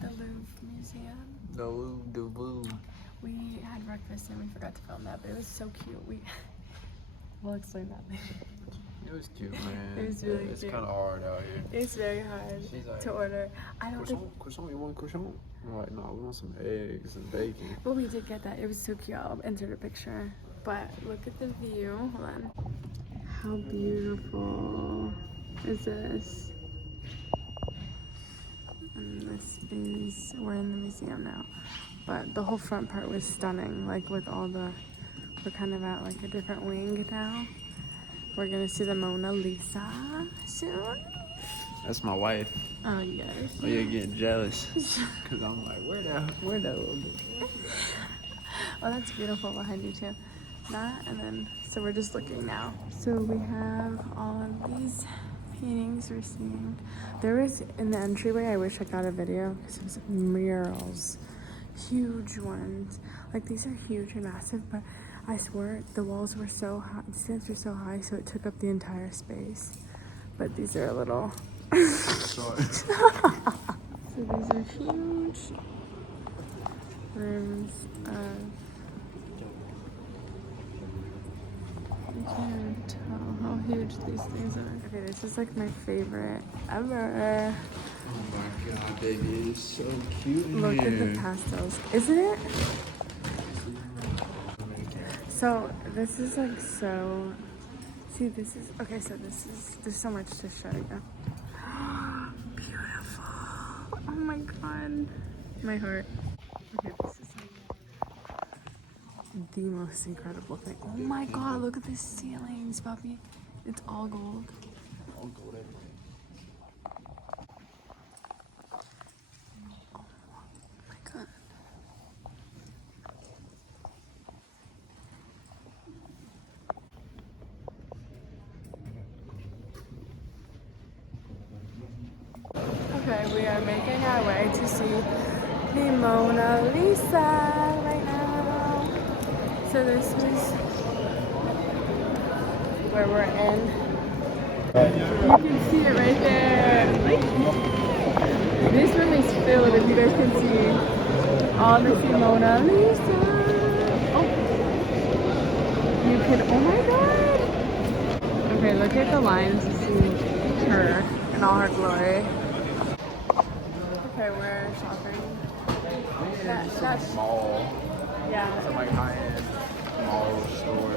the Louvre Museum. The Louvre. We had breakfast and we forgot to film that, but it was so cute. We'll explain that later. It was cute, man. It was really It's cute. kind of hard out here. It's very hard Like, to order. I don't think. Croissant, you want croissant? I'm like, no, we want some eggs and bacon. But we did get that. It was so cute. I'll insert a picture. But look at the view. Hold on. How beautiful is this? And this is, we're in the museum now. But the whole front part was stunning. Like with all the, we're kind of at like a different wing now. We're gonna see the Mona Lisa soon. That's my wife. Oh yes. Oh, you're getting jealous. Cause I'm like, where the Oh, that's beautiful behind you too. That, and then, so we're just looking now. So we have all of these paintings we're seeing. There was, in the entryway, I wish I got a video, because it was murals. Huge ones. Like, these are huge and massive, but I swear the walls were so high, the ceilings were so high, so it took up the entire space. But these are a little... Sorry. So these are huge rooms of... I can't tell how huge these things are. Okay, this is like my favorite ever. Oh my god, baby, it's so cute in Look here. at the pastels. Isn't it? So this is like so... See, this is... Okay, so this is... There's so much to show you. Beautiful. Oh my god. My heart. Okay, this is like the most incredible thing. Oh my god, look at the ceilings, puppy. It's all gold. All gold everywhere. Oh my god. Okay, we are making our way to see the Mona Lisa right now. So this is where we're in. You can see it right there. Like, this room is filled, if you guys can see. All the Mona Lisa. Oh, you can. Oh my god. Okay, look at the lines to see her in all her glory. Okay, we're shopping. That's Mall. yeah. Some like high-end mall store.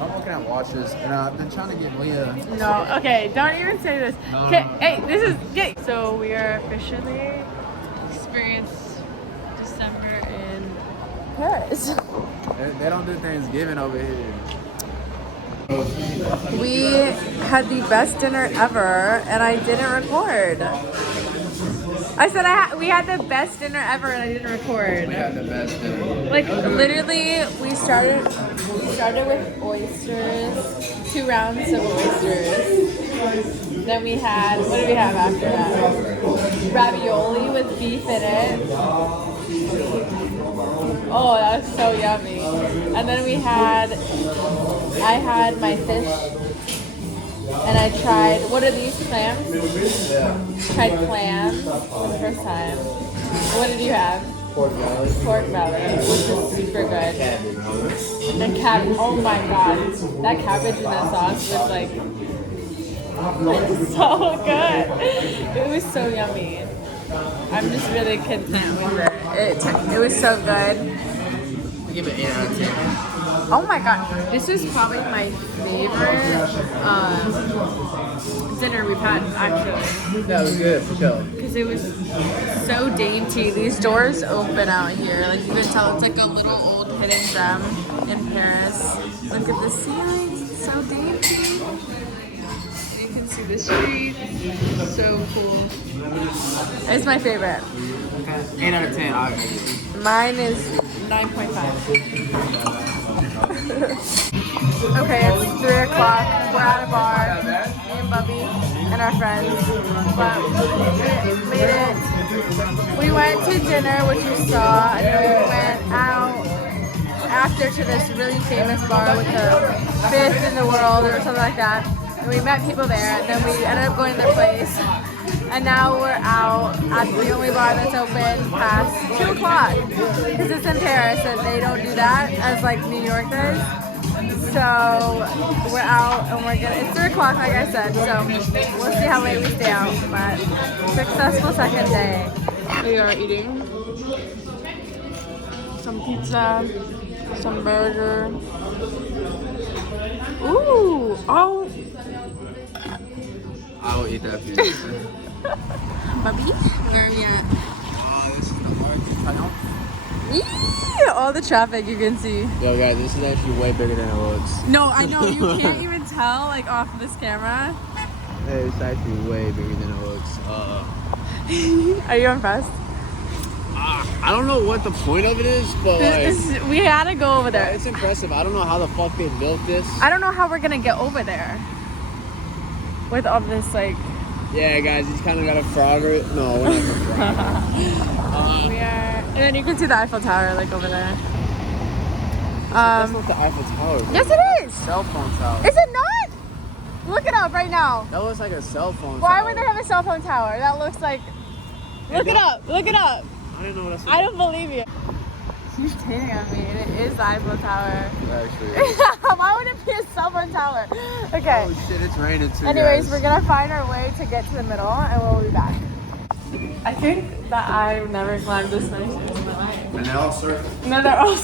I'm looking at watches, and I've been trying to get Leah. No, okay, don't even say this. No, Okay, no. hey, this is gay. So we are officially experienced December in Paris. They don't do Thanksgiving over here. We had the best dinner ever, and I didn't record. I said we had the best dinner ever, and I didn't record. We had the best dinner. Like literally, we started with oysters, 2 rounds of oysters. Then we had, what did we have after that? Ravioli with beef in it. Oh, that was so yummy. And then I had my fish, and I tried, what are these, clams? Yeah. Tried clams for the first time. What did you have? Pork belly. Pork belly, which is super good. And cabbage, oh my god. That cabbage in that sauce was like so good. It was so yummy. I'm just really content with it. It was so good. Give it 8 out of 10. Oh my god, this is probably my favorite dinner we've had, actually. That was good for sure. Because it was so dainty. These doors open out here. Like, you can tell it's like a little old hidden gem in Paris. Look at the ceilings, it's so dainty. You can see the streets. So cool. It's my favorite. 8 out of 10. I'll give you. Mine is 9.5. Okay, it's 3 o'clock. We're at a bar. Me and Bubby and our friends. But we made it. We went to dinner, which you saw, and then we went out after to this really famous bar with the fifth in the world or something like that. And we met people there, and then we ended up going to their place. And now we're out at the only bar that's open past 2 o'clock. Because it's in Paris and they don't do that as like New York does. So we're out and we're gonna, it's 3 o'clock like I said. So we'll see how late we stay out. But successful second day. We are eating some pizza, some burger. Ooh, oh. I'll eat that pizza. Bubby, where are we at? This is the Arc. Eee, all the traffic you can see. Yo, guys, this is actually way bigger than it looks. No, I know, you can't even tell like off of this camera. It's actually way bigger than it looks. Are you impressed? I don't know what the point of it is, but like, We had to go over there. it's impressive. I don't know how the fuck they built this. I don't know how we're gonna get over there with all this like. Yeah, guys, he's kind of got a Frogger. No, we're not gonna Frogger. We are, and then you can see the Eiffel Tower like over there. That's not the Eiffel Tower. Bro. Yes, it is. Cell phone tower. Is it not? Look it up right now. That looks like a cell phone Why tower. would they have a cell phone tower? That looks like. Look it up. Look it up. I didn't know that's I don't believe you. She's cheating on me, and it is the Eiffel Tower. actually. Why would it be a cell phone tower? Okay. Oh shit, it's raining too. Anyways, guys. we're gonna find our way to get to the middle, and we'll be back. I think that I've never climbed this many stairs in my life. And they all surf. No, they're all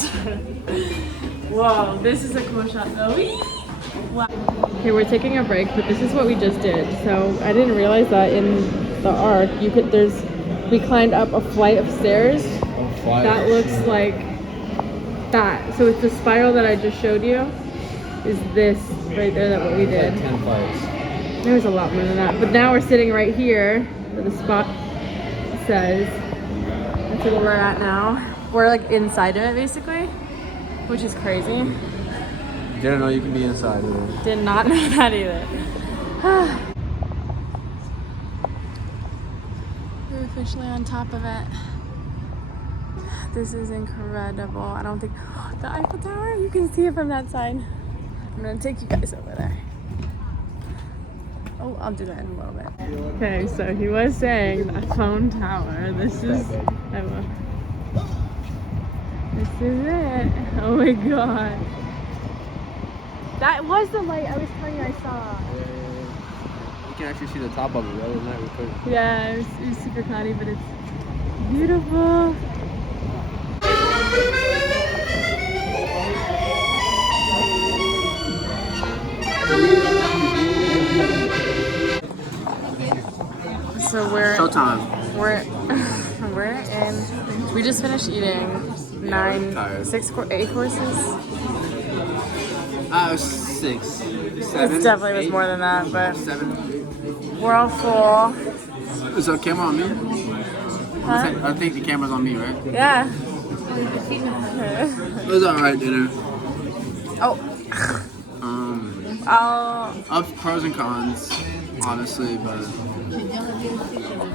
Whoa, this is a cool shot though. Wow. Okay, we're taking a break, but this is what we just did. So I didn't realize that in the Arc, we climbed up a flight of stairs. That looks like that. So it's the spiral that I just showed you. Is this right there? That what we did. Like 10 flights. There was a lot more than that. But now we're sitting right here where the spot says. That's where we're at now. We're like inside of it basically, which is crazy. Didn't know you can be inside of it. Did not know that either. We're officially on top of it. This is incredible. I don't think the Eiffel Tower, you can see it from that side. I'm gonna take you guys over there. Oh, I'll do that in a little bit. Okay, so he was saying the phone tower. This is it. Oh my god. That was the light I was telling you I saw. You can actually see the top of it. The other night we couldn't. Yeah, it was super cloudy, but it's beautiful. So we're we're in. We just finished eating 8 courses. 6, 7. It definitely was 8, more than that, but 7. we're all full. Is the camera on me? Huh? I think the camera's on me, right? Yeah. It was alright dinner. Oh. Of pros and cons, honestly, but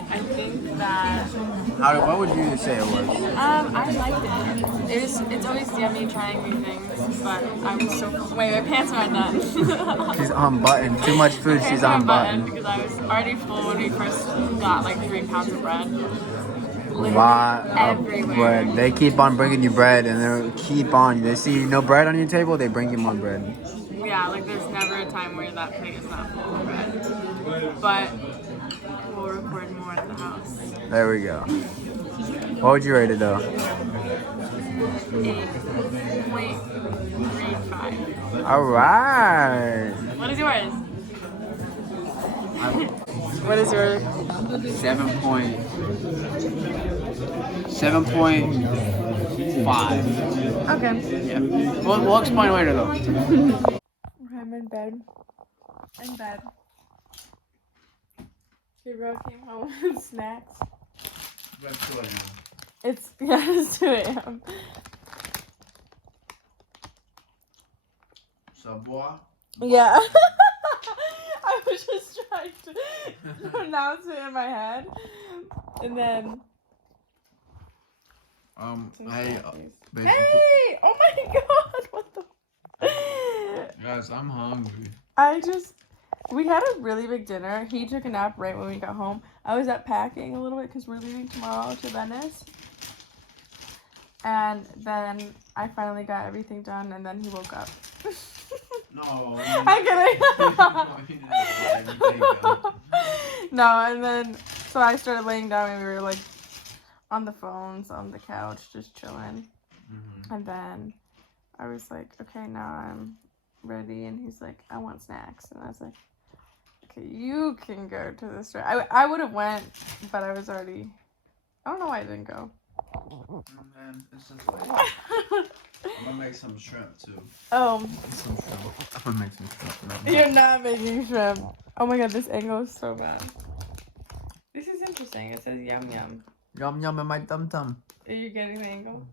I think that what would you say it was? I liked it. It's always yummy trying new things, but I was so wait, my pants aren't done. She's unbuttoned. Too much food, she's unbuttoned. Because I was already full when we first got like 3 pounds of bread. Lot of Everywhere. bread. They keep on bringing you bread, and they keep on. They see no bread on your table, they bring you more bread. Yeah, like there's never a time where that plate is not full of bread. But we'll record more at the house. There we go. What would you rate it though? 8.35. All right. What is yours? What is yours? 7.5. Okay. Yeah. We'll explain later though. I'm in bed. In bed. Gabriel came home with snacks. It's 2 a.m. Savoir. Yeah. I was just trying to pronounce it in my head. And then Hey, hey! Oh my god! What the guys, I'm hungry. I just We had a really big dinner. He took a nap right when we got home. I was up packing a little bit because we're leaving tomorrow to Venice. And then I finally got everything done, and then he woke up. No. I'm kidding. No, and then so I started laying down, and we were like on the phones on the couch, just chilling. Mm-hmm. And then I was like, okay, now I'm ready. And he's like, I want snacks. And I was like, okay, you can go to the store. I would have went, but I was already. I don't know why I didn't go. Man, it's just like I'm gonna make some shrimp too. Oh. Some shrimp. I'm gonna make some shrimp. You're not making shrimp. Oh my god, this angle is so bad. This is interesting. It says yum yum. Yum yum in my tum tum. Are you getting the angle?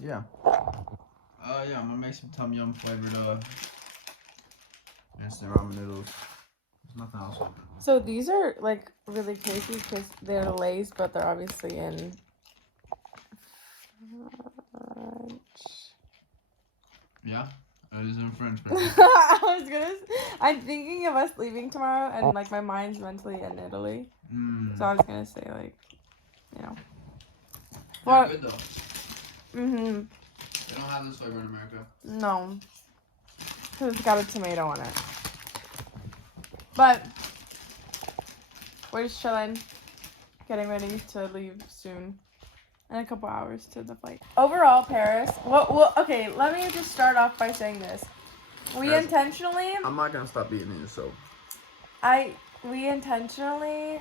Yeah. Yeah, I'm gonna make some tom yum flavored instant ramen noodles. There's nothing else. So these are like really crazy because they're Lay's, but they're obviously in French. Yeah, it is in French. I'm thinking of us leaving tomorrow, and like my mind's mentally in Italy. So I was gonna say like, you know. Well, good though. Mhm. They don't have this flavor in America. No. Because it's got a tomato on it. But we're just chilling, getting ready to leave soon. In a couple hours to the flight. Overall, Paris. Well, okay, let me just start off by saying this. We intentionally. I'm not gonna stop eating these, so. I intentionally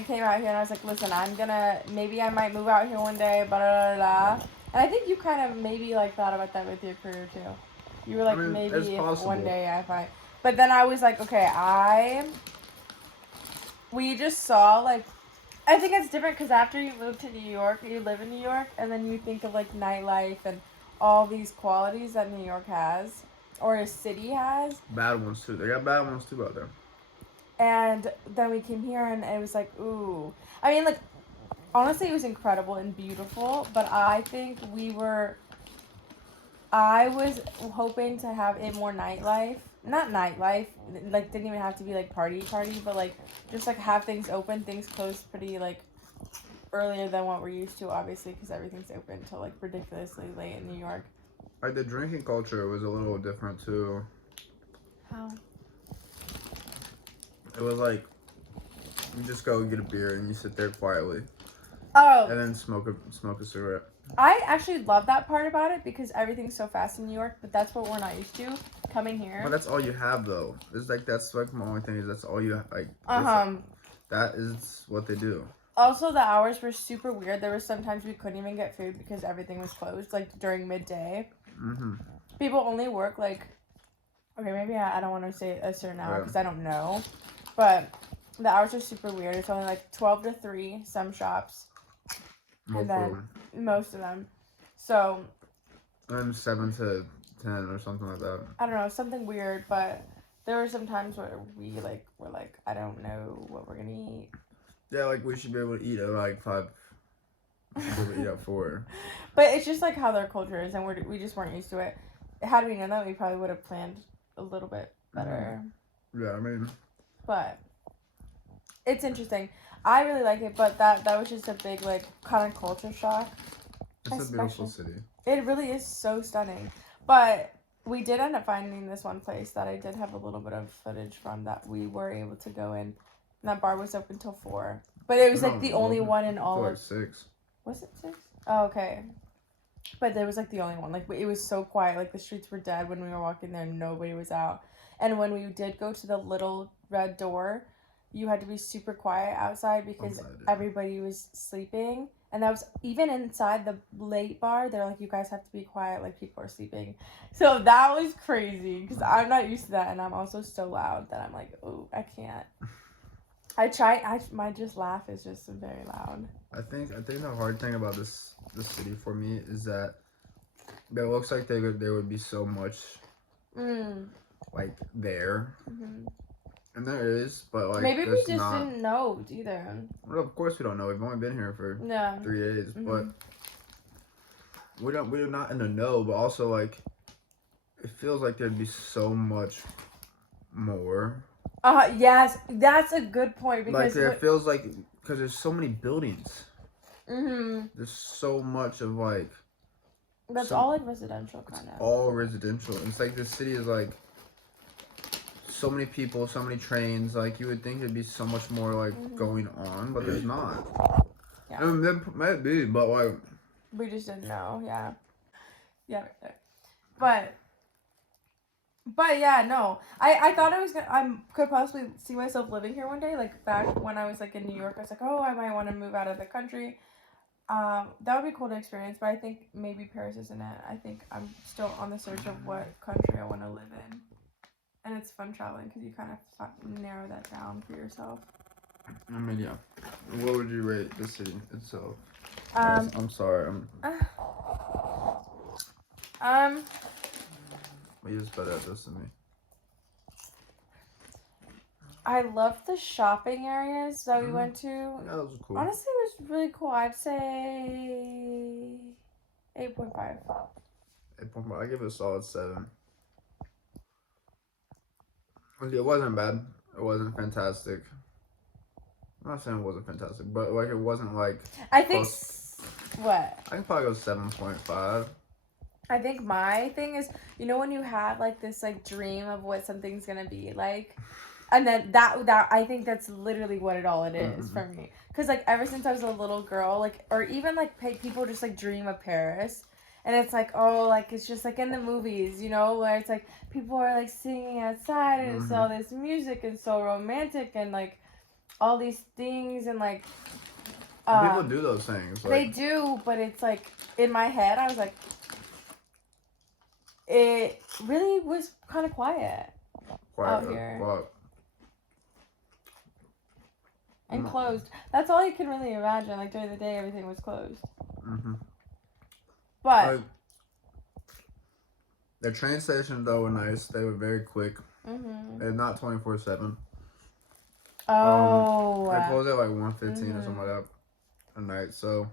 came out here and I was like, listen, maybe I might move out here one day, blah, blah, blah, blah. And I think you kind of maybe like thought about that with your career too. You were like, maybe if one day I find. But then I was like, okay, we just saw like, I think it's different because after you move to New York, you live in New York, and then you think of like nightlife and all these qualities that New York has, or a city has. Bad ones too. They got bad ones too out there. And then we came here and it was like, ooh. I mean, like, honestly, it was incredible and beautiful, but I think I was hoping to have it more nightlife. Not nightlife, like, didn't even have to be, like, party, but, like, just, like, have things open, things closed pretty, like, earlier than what we're used to, obviously, because everything's open till, like, ridiculously late in New York. Like, the drinking culture was a little different, too. How? It was like, you just go get a beer and you sit there quietly. Oh. And then smoke a cigarette. I actually love that part about it because everything's so fast in New York, but that's what we're not used to coming here. Well, that's all you have though. It's like that's like my only thing is that's all you have. Like that is what they do. Also, the hours were super weird. There were sometimes we couldn't even get food because everything was closed, like during midday. People only work like, okay, maybe I don't want to say a certain hour because I don't know, but the hours are super weird. It's only like 12 to 3 some shops. And then most of them. So. And 7 to 10 or something like that. I don't know, something weird, but there were some times where we like were like, I don't know what we're gonna eat. Yeah, like we should be able to eat at like 5. We should be able to eat at 4. But it's just like how their culture is, and we just weren't used to it. Had we known that, we probably would have planned a little bit better. Yeah, I mean. But it's interesting. I really like it, but that was just a big, like, kind of culture shock. It's a beautiful city. It really is so stunning. But we did end up finding this one place that I did have a little bit of footage from that we were able to go in. And that bar was open till 4. But it was, like, the only one in all of... 6. Was it 6? Oh, okay. But there was, like, the only one. Like, it was so quiet. Like, the streets were dead when we were walking there. Nobody was out. And when we did go to the little red door... You had to be super quiet outside because everybody was sleeping. And that was even inside the late bar. They're like, you guys have to be quiet. Like, people are sleeping. So that was crazy because I'm not used to that. And I'm also so loud that I'm like, oh, I can't. My just laugh is just very loud. I think the hard thing about this city for me is that it looks like there would be so much like there. And there is, but like maybe we just didn't know either. Well, of course we don't know. We've only been here for 3 days, but we do not in the know. But also like it feels like there'd be so much more. Yes, that's a good point because like it feels like because there's so many buildings. Mm-hmm. There's so much of like. That's all like residential kind of. All residential. It's like the city is like so many people, so many trains. Like you would think there'd be so much more like going on, but there's not. Yeah. I mean, there might be, but like we just didn't know. Yeah. Yeah. But yeah, no. I thought I was gonna. I could possibly see myself living here one day. Like back when I was like in New York, I was like, oh, I might want to move out of the country. That would be cool to experience. But I think maybe Paris isn't it. I think I'm still on the search of what country I want to live in. And it's fun traveling because you kind of narrow that down for yourself. I mean, yeah. What would you rate the city itself? I'm sorry. You're just better at this than me. I loved the shopping areas that we went to. Yeah, those were cool. Honestly, it was really cool. I'd say 8.5. 8.5. I give it a solid 7. It wasn't bad. It wasn't fantastic. I'm not saying it wasn't fantastic, but like it wasn't like. I think what? I can probably go 7.5. I think my thing is, you know, when you have like this like dream of what something's gonna be like, and then that I think that's literally what it is for me. Cause like ever since I was a little girl, like or even like people just like dream of Paris, and it's like oh like it's just like in the movies, you know, where it's like people are like singing outside and it's all this music and so romantic and like all these things and like. People do those things. Like, they do, but it's like in my head, I was like. It really was kind of quiet out here. And closed. That's all you can really imagine. Like during the day, everything was closed. But like, the train stations though were nice. They were very quick. They're not 24/7. Oh. They closed at like 1:15 or something like that at night. So.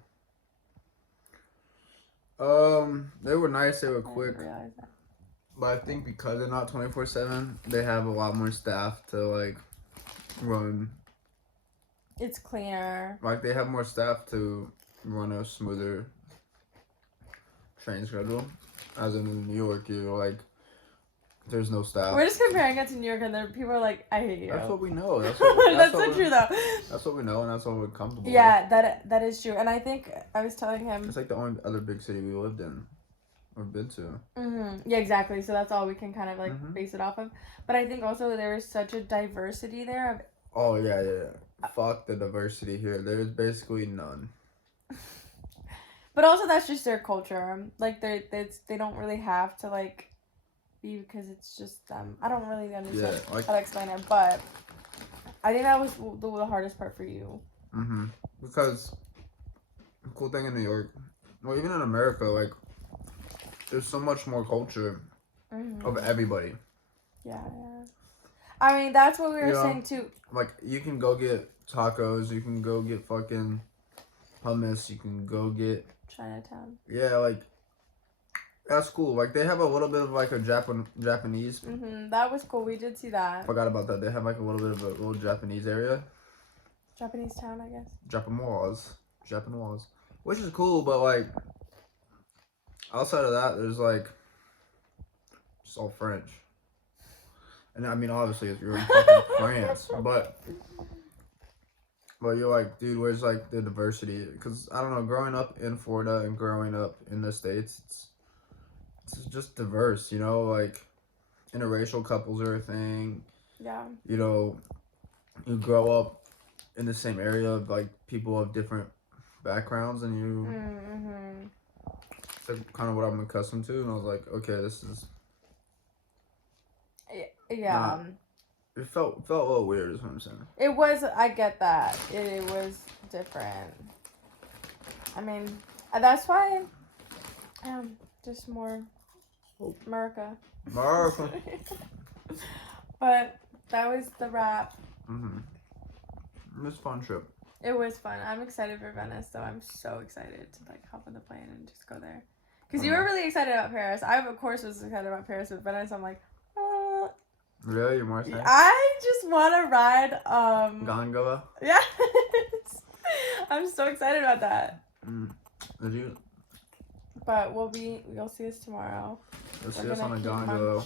They were nice. They were quick. But I think because they're not 24/7, they have a lot more staff to like run. It's cleaner. Like they have more staff to run a smoother train schedule. As in New York, like there's no staff. We're just comparing it to New York, and then people are like, "I hate you." That's what we know. That's so true, though. That's what we know, and that's what we're comfortable with. Yeah, that is true. And I think I was telling him it's like the only other big city we lived in or been to. Yeah, exactly. So that's all we can kind of like base it off of. But I think also there is such a diversity there of. Oh yeah. Fuck the diversity here. There's basically none. But also that's just their culture. Like they don't really have to like. Because it's just I don't really understand how to explain it, but I think that was the hardest part for you. Because the cool thing in New York, well, even in America, like there's so much more culture of everybody. Yeah. I mean, that's what we were saying too. Like you can go get tacos, you can go get fucking hummus, you can go get Chinatown. Yeah, like. That's cool. Like they have a little bit of like a Japanese. That was cool. We did see that. Forgot about that. They have like a little bit of a little Japanese area. Japanese town, I guess. Japanese, which is cool. But like outside of that, there's like just all French. And I mean, obviously, you're in fucking France, but you're like, dude, where's like the diversity? Because I don't know, growing up in Florida and growing up in the States, it's just diverse, you know, like interracial couples are a thing. Yeah. You know, you grow up in the same area of like people of different backgrounds and you it's like kind of what I'm accustomed to, and I was like, okay, this is it felt a little weird is what I'm saying. It was, I get that. It was different. I mean, that's why just more America. But that was the wrap. It was a fun trip. It was fun. I'm excited for Venice, though. I'm so excited to like hop on the plane and just go there. Because you were really excited about Paris. I, of course, was excited about Paris with Venice. I'm like, Really? You're more excited? I just want to ride, Gondola? Yes! I'm so excited about that. Did you? But you'll see us tomorrow. You'll see us on a gondola.